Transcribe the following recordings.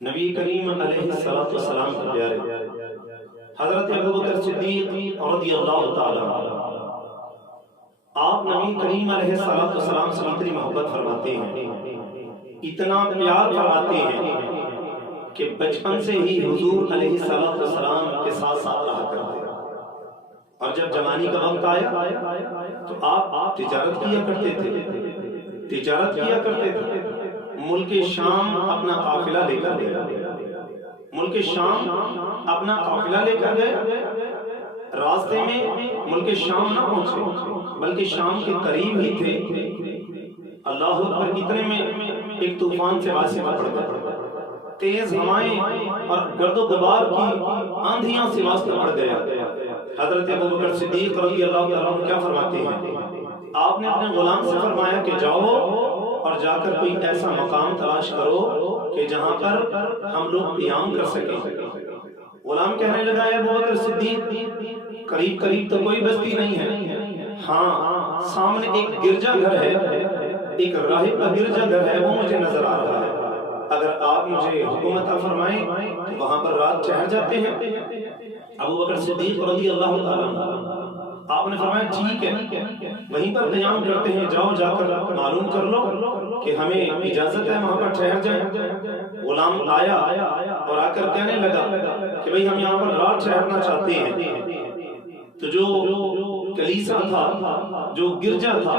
نبی کریم علیہ الصلوۃ والسلام کے پیارے حضرت ابوبکر صدیق رضی اللہ تعالی عنہ، آپ نبی کریم علیہ الصلوۃ والسلام سے اتنی محبت فرماتے ہیں، اتنا پیار فرماتے ہیں کہ بچپن سے ہی حضور علیہ الصلوۃ والسلام کے ساتھ ساتھ رہا کرتے ہیں، اور جب جوانی کا وقت آیا تو آپ تجارت کیا کرتے تھے، ملک شام اپنا قافلہ لے کر گئے، راستے میں ملک شام نہ پہنچے بلکہ شام کے قریب ہی تھے، اللہ اکبر، اتنے میں ایک طوفان سے واسطہ پڑ گیا، تیز ہوائیں اور گرد و غبار کی آندھیاں سے واسطہ پڑ گیا۔ حضرت ابوبکر صدیق رضی اللہ تعالیٰ عنہ کیا فرماتے ہیں؟ آپ نے اپنے غلام سے فرمایا کہ جاؤ اور جا کر کوئی ایسا مقام تلاش کرو کہ جہاں پر ہم لوگ قیام کر سکیں۔ غلام کہنے لگا، اے ابوبکر صدیق، قریب تو کوئی بستی نہیں ہے، ہاں سامنے ایک گرجا گھر ہے، ایک راہب کا گرجا گھر ہے، وہ مجھے نظر آ رہا ہے، اگر آپ مجھے حکم عطا فرمائیں تو وہاں پر رات ٹھہر جاتے ہیں۔ ابوبکر صدیق رضی اللہ تعالیٰ عنہ، آپ نے فرمایا ٹھیک ہے، وہیں پر قیام کرتے ہیں، جاؤ جا کر معلوم کر لو کہ ہمیں اجازت ہے وہاں پر ٹھہر جائیں۔ غلام آیا اور آ کر کہنے لگا کہ بھئی ہم یہاں پر رات ٹھہرنا چاہتے ہیں۔ تو جو کلیسا تھا، جو گرجا تھا،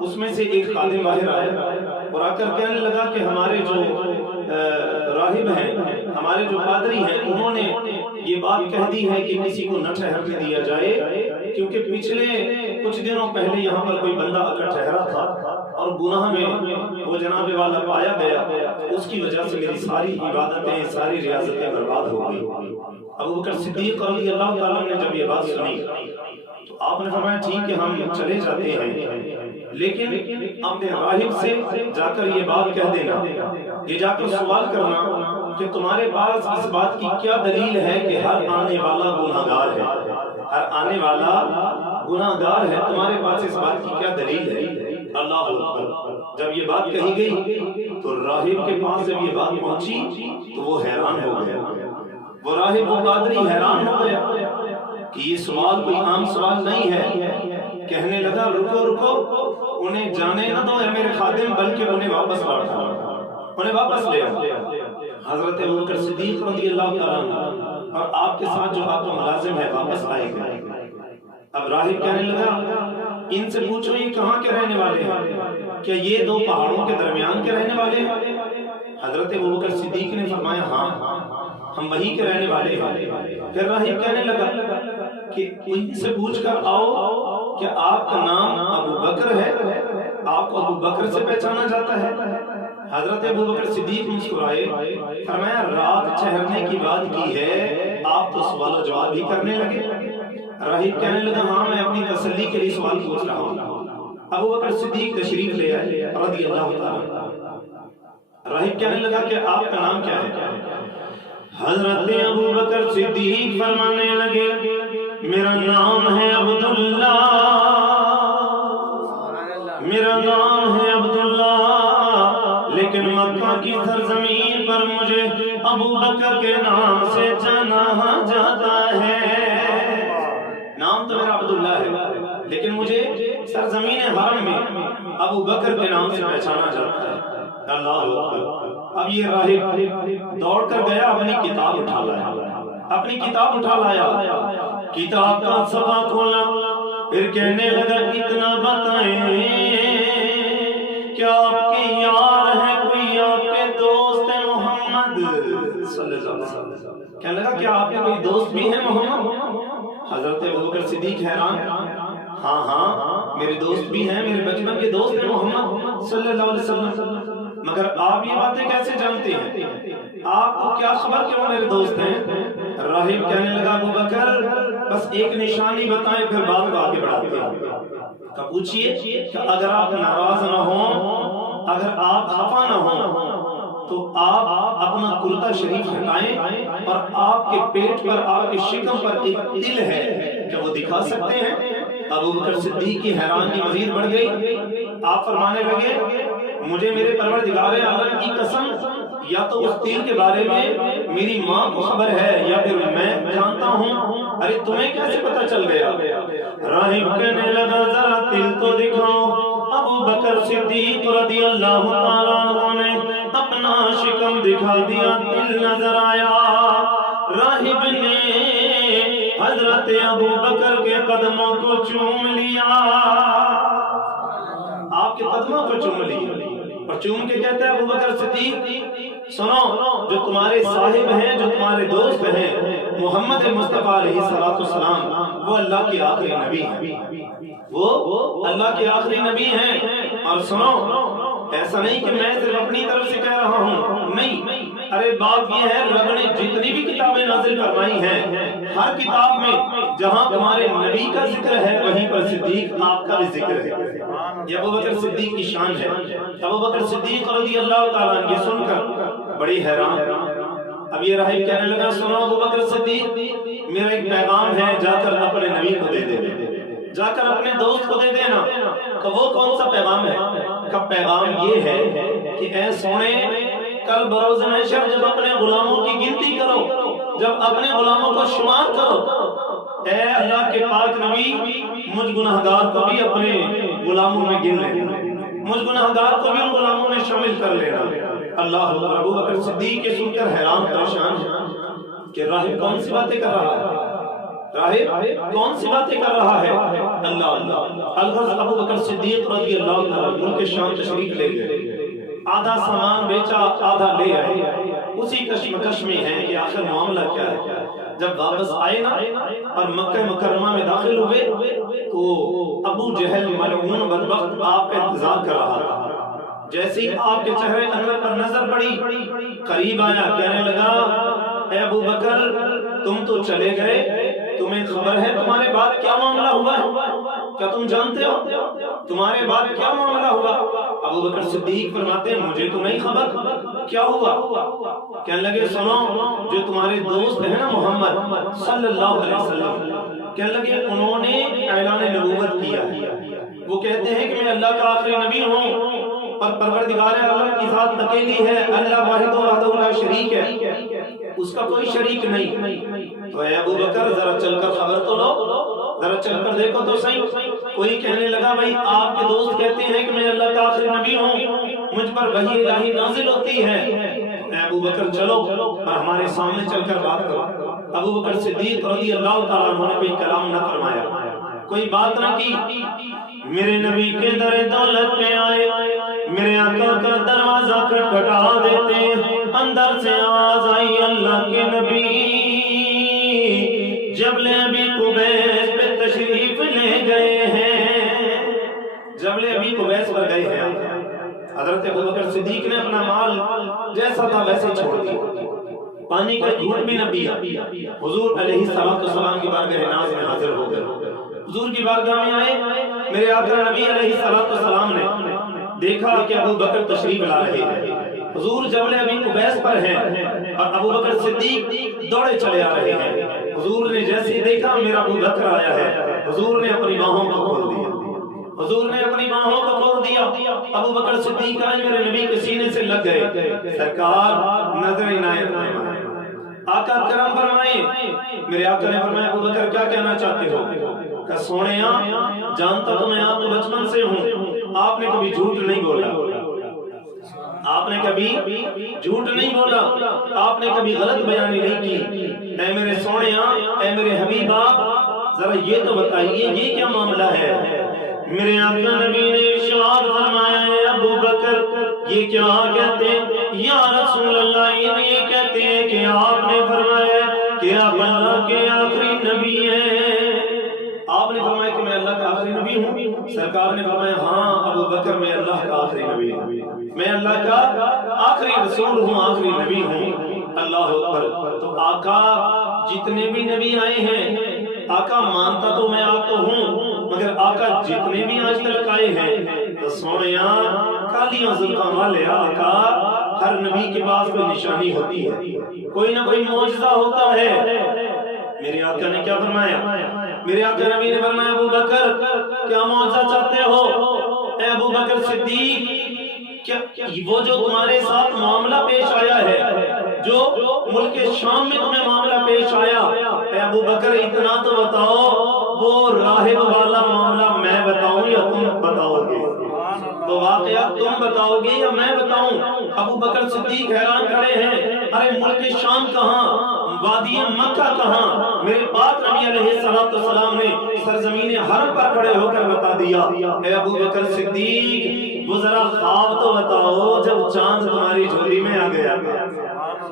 اس میں سے ایک خادم باہر آیا اور آ کر کہنے لگا کہ ہمارے جو راہب ہیں، ہمارے جو پادری ہیں، انہوں نے یہ بات کہہ دی ہے کہ کسی کو نہ ٹھہرنے دیا جائے، کیونکہ پچھلے کچھ دنوں پہلے یہاں پر کوئی بندہ آ کر ٹھہرا تھا اور گناہ میں وہ جناب والا پایا گیا، اس کی وجہ سے میری ساری عبادتیں، ساری ریاضتیں برباد ہو گئی۔ ابوبکر صدیق رضی اللہ تعالیٰ نے جب یہ بات سنی تو آپ نے فرمایا ٹھیک ہے، ہم چلے جاتے ہیں، لیکن اپنے راہب سے جا کر یہ بات کہہ دینا، یہ جا کر سوال کرنا کہ تمہارے پاس اس بات کی کیا دلیل ہے کہ ہر آنے والا گناہگار ہے، تمہارے پاس اس بات کی کیا دلیل ہے؟ اللہ اکبر، جب یہ بات کہی گئی تو راہب کے پاس جب یہ بات پہنچی تو وہ حیران ہو گیا، وہ راہب و قادری حیران ہو گیا کہ یہ سوال کوئی عام سوال نہیں ہے۔ کہنے لگا رکو، انہیں جانے نہ دو اے میرے خادم، بلکہ انہیں واپس لے آؤ۔ حضرت ابوبکر صدیق رضی اللہ تعالیٰ عنہ اور آپ کے ساتھ جو آپ کا ملازم ہے واپس آئے گئے۔ اب راہب کہنے لگا، ان سے پوچھو یہ کہاں کے رہنے والے ہیں؟ کیا یہ دو پہاڑوں کے درمیان کے رہنے والے ہیں؟ حضرت ابوبکر صدیق نے فرمایا ہاں ہم وہی کے رہنے والے ہیں۔ پھر راہب کہنے لگا کہ ان سے پوچھ کر آؤ کہ آپ کا نام ابو بکر ہے، آپ کو ابو بکر سے پہچانا جاتا ہے؟ حضرت ابوبکر صدیق مسکرائے، فرمایا رات ٹھہرنے کی بات کی ہے، آپ تو سوال و جواب بھی کرنے لگے۔ راہب کہنے لگا ہاں میں اپنی تسلی کے لیے سوال پوچھ رہا ہوں۔ ابوبکر صدیق تشریف لے آئے رضی اللہ تعالیٰ۔ راہب کہنے لگا کہ آپ کا نام کیا ہے؟ حضرت ابوبکر صدیق فرمانے لگے میرا نام ہے عبداللہ، میرا نام ہے عبداللہ، لیکن مکہ کی سرزمین پر مجھے ابو بکر کے نام سے جانا جاتا ہے۔ نام تو میرا عبداللہ ہے، لیکن مجھے سرزمین حرم میں ابو بکر کے نام سے پہچانا جاتا ہے۔ اللہ اکبر۔ اب یہ راہب دوڑ کر گیا، اپنی کتاب اٹھا لایا، کتاب کا صفحہ کھولا، پھر کہنے لگا اتنا بتائیں کیا آپ کے یار ہے کوئی، آپ کے دوست ہے محمد صلی اللہ علیہ وسلم؟ کہنے لگا کیا آپ کے کوئی دوست بھی ہے محمد؟ حضرت ابوبکر صدیق حیران، ہاں میرے دوست بھی ہیں، میرے بچپن کے دوست ہیں محمد صلی اللہ علیہ وسلم، مگر آپ یہ باتیں کیسے جانتے ہیں؟ آپ کو کیا خبر کہ وہ میرے دوست ہیں؟ راہب کہنے لگا ابو بکر بس ایک نشانی بتائیں، پھر بات کو آگے بڑھاتے ہیں۔ تو پوچھئے کہ اگر آپ ناراض نہ ہوں، اگر آپ خفا نہ ہوں تو آپ اپنا کرتا شریف ہٹائیں اور آپ کے پیٹ پر، آپ کے شکم پر ایک تل ہے، کیا وہ دکھا سکتے ہیں؟ ابوبکر صدیق کی حیرانی مزید بڑھ گئی۔ آپ فرمانے لگے مجھے میرے پروردگار عالم کی قسم یا تو اس تیل کے بارے میں میری ماں کو خبر ہے یا پھر میں جانتا ہوں۔ ارے تمہیں کیسے پتہ چل گیا؟ راہب کہنے لگا ذرا تیل تو دکھاؤ۔ ابو بکر صدیق رضی اللہ تعالیٰ عنہ نے اپنا شکم دکھا دیا، تیل نظر آیا۔ راہب نے حضرت ابو بکر کے قدموں کو چوم لیا، آپ کے قدموں کو چوم لیا، اور چوم کے کہتا ہے ابو بکر صدیق سنو، جو تمہارے صاحب ہیں، جو تمہارے دوست ہیں، محمد مصطفیٰ علیہ السلام، وہ اللہ کے آخری نبی ہیں، وہ اللہ کے آخری نبی ہیں۔ اور سنو، ایسا نہیں کہ میں صرف اپنی طرف سے کہہ رہا ہوں، نہیں، ارے بات یہ ہے رب نے جتنی بھی کتابیں نازل فرمائی ہیں، ہر کتاب میں جہاں تمہارے نبی کا ذکر ہے وہیں پر صدیق آپ کا بھی ذکر ہے۔ یہ ابو بکر صدیق کی شان ہے۔ ابو بکر صدیق رضی اللہ تعالیٰ عنہ یہ سن کر بڑی حیران۔ اب یہ راہب کہنے لگا سنو ابو بکر صدیق، میرا ایک پیغام ہے، جا کر اپنے نبی کو دے دے، جا کر اپنے دوست کو دے دینا۔ تو وہ کون سا پیغام ہے؟ کا پیغام یہ ہے کہ اے سونے، کل بروز محشر جب اپنے غلاموں کی گنتی کرو، جب اپنے غلاموں کو شمار کرو، اے اللہ کے پاک نبی، مجھ گناہگار کو بھی اپنے غلاموں میں گن لینا، مجھ گناہگار کو بھی ان غلاموں میں شامل کر لینا۔ اللہ اکبر۔ ابو بکر صدیق کے سن کر حیران پریشان کہ راہب کون سی باتیں کر رہا ہے، راہب کون سی باتیں کر رہا ہے۔ اللہ الغرض ابو بکر صدیق رضی اللہ تعالیٰ ملک شام تشریف لے گئے، آدھا سامان بیچا، آدھا لے آئے۔ اسی کشمکش میں ہے کہ آخر معاملہ کیا ہے۔ جب واپس آئے نا اور مکہ مکرمہ میں داخل ہوئے تو ابو جہل ملعون بدبخت آپ کا انتظار کر رہا تھا۔ جیسے ہی آپ کے چہرے انور پر نظر پڑی، قریب آیا، کہنے لگا اے ابو بکر تم تو چلے گئے، تمہیں خبر ہے تمہارے بعد کیا معاملہ ہوا ہے؟ کیا تم جانتے ہو تمہارے بعد کیا معاملہ ہوا؟ ابو بکر صدیق فرماتے ہیں مجھے تو نہیں خبر، کیا ہوا؟ کہنے لگے سنو، جو تمہارے دوست ہیں نا محمد صلی اللہ علیہ وسلم، کہنے لگے انہوں نے اعلان نبوت کیا، وہ کہتے ہیں کہ میں اللہ کا آخری نبی ہوں اور پروردگار عالم کی ذات اکیلی ہے، اللہ واحد و وحدہ لا شریک ہے، اس کا کوئی شریک نہیں۔ تو اے ابو بکر ذرا چل کر خبر تو لو، ذرا چل کر دیکھو تو صحیح۔ کوئی کہنے لگا بھائی آپ کے دوست کہتے ہیں کہ میں اللہ کا آخری نبی ہوں، مجھ پر وحی الہی نازل ہوتی ہے، اے ابو بکر چلو اور ہمارے سامنے چل کر بات کرو۔ ابو بکر صدیق رضی اللہ تعالیٰ عنہ نے کوئی کلام نہ فرمایا، کوئی بات نہ کی۔ میرے نبی کے در دولت میں آئے، میرے آقا کا دروازہ کھٹکھٹا دیتے ہیں، اندر سے آواز آئی اللہ کے نبی جبل ابی قبیس پہ تشریف لے گئے ہیں، جبل ابی قبیس پر گئے ہیں۔ حضرت ابو بکر صدیق نے اپنا مال جیسا تھا ویسے چھوڑ دیا، پانی کا گھونٹ بھی نہ پیا، حضور علیہ السلام کی بارگاہ ناز میں حاضر ہو گئے۔ حضور کی بارگاہ میں آئے، میرے آقا نبی علیہ السلام نے دیکھا کہ ابو بکر تشریف لا رہے ہیں، حضور جبل ابی قبیس پر ہیں اور ابو بکر صدیق دوڑے چلے آ رہے ہیں۔ حضور نے جیسے دیکھا میرا ابو بکر آیا ہے، حضور نے اپنی باہوں کو کھول دیا، حضور نے اپنی باہوں کو کھول دیا۔ ابو بکر صدیق آج میرے نبی کے سینے سے لگ گئے، سرکار نظر عنایت فرمائیں، آقا کرم فرمائیں۔ میرے آقا نے فرمایا ابو بکر کیا کہنا چاہتے ہو؟ کہ سونیا جانتا تو میں آپ کو بچپن سے ہوں، آپ نے کبھی جھوٹ نہیں بولا، آپ نے کبھی جھوٹ نہیں بولا، آپ نے کبھی غلط بیانی نہیں کی۔ اے میرے سونیا، اے میرے حبیبا، ذرا یہ تو بتائیے یہ کیا معاملہ ہے؟ میرے آقا نبی نے ارشاد فرمایا اے ابو بکر یہ کیا کہتے ہیں؟ یا رسول اللہ یہ کہتے ہیں کہ آپ نے فرمایا کہ آپ اللہ کے آخری نبی ہیں۔ آپ نے فرمایا کہ میں اللہ کا آخری نبی ہوں؟ سرکار نے فرمایا ہاں ابو بکر میں اللہ کا آخری نبی ہوں، میں اللہ کا آخری رسول ہوں، آخری نبی ہوں۔ اللہ اکبر۔ تو آقا جتنے بھی نبی آئے ہیں، آقا مانتا تو میں آپ کو ہوں، مگر آقا جتنے بھی آج تک آئے ہیں تو سونیا کالیاں زلفاں والے آقا، ہر نبی کے پاس کوئی نشانی ہوتی ہے، کوئی نہ کوئی معجزہ ہوتا ہے۔ میرے آقا نے کیا فرمایا؟ میرے آقا نبی نے فرمایا ابو بکر کیا معجزہ چاہتے ہو؟ اے ابو بکر صدیق وہ جو تمہارے ساتھ معاملہ پیش آیا ہے، جو ملک شام میں تمہیں معاملہ پیش آیا، اے ابو بکر اتنا تو بتاؤ، وہ راہب والا معاملہ میں بتاؤں یا تم بتاؤ گے؟ تو واقعہ تم بتاؤ گے یا میں بتاؤں؟ ابو بکر صدیق حیران کھڑے ہیں، ارے ملک شام کہاں، وادی مکہ کہاں؟ میرے پاک نبی علیہ السلام نے سرزمین حرم پر کھڑے ہو کر بتا دیا، اے ابو بکر صدیق وہ ذرا خواب تو بتاؤ جب چاند تمہاری جھولی میں آ گیا تھا،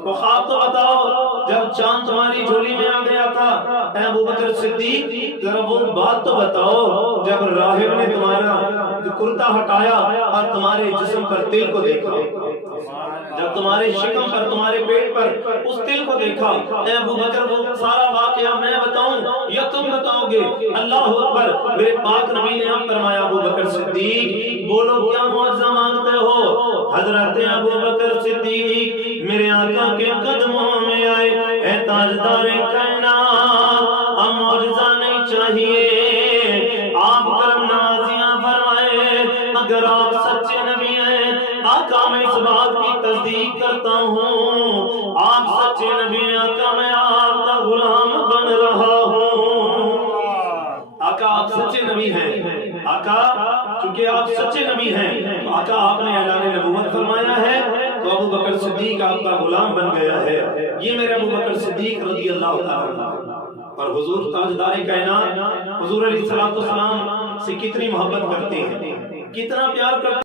وہ خواب تو بتاؤ جب چاند تمہاری جھولی میں آ گیا تھا۔ اے ابو بکر صدیق ذرا وہ بات تو بتاؤ جب راہب نے تمہارا کرتا ہٹایا اور تمہارے جسم پر تل کو دیکھا، جب تمہارے شکم پر، تمہارے پیٹ پر اس تل کو دیکھا، اے ابو بکر وہ سارا واقعہ میں بتاؤں یا تم بتاؤ گے؟ اللہ اکبر، میرے پاک نبی نے ہم فرمایا ابو بکر صدیق بولو کیا معجزہ مانگتے ہو؟ حضرت ابو بکر صدیق میرے آقا کے قدموں میں آئے، اے تاجدار کائنات اب معجزہ نہیں چاہیے، آپ کرم نوازیاں فرمائے، اگر آپ سچے نبی ہیں آقا میں اس بات کی تصدیق کرتا ہوں، آپ سچے نبی ہیں آقا میں آپ کا غلام بن رہا ہوں۔ آقا آپ سچے نبی ہیں، آقا چونکہ آپ سچے نبی ہیں تو آقا آپ نے اعلان نبوت فرمایا ہے تو ابو بکر صدیق آپ کا غلام بن گیا ہے۔ یہ میرے ابو بکر صدیق رضی اللہ تعالیٰ عنہ اور حضور تاجدار کائنات حضور علیہ السلام سے کتنی محبت کرتے ہیں، کتنا پیار کرتے ہیں۔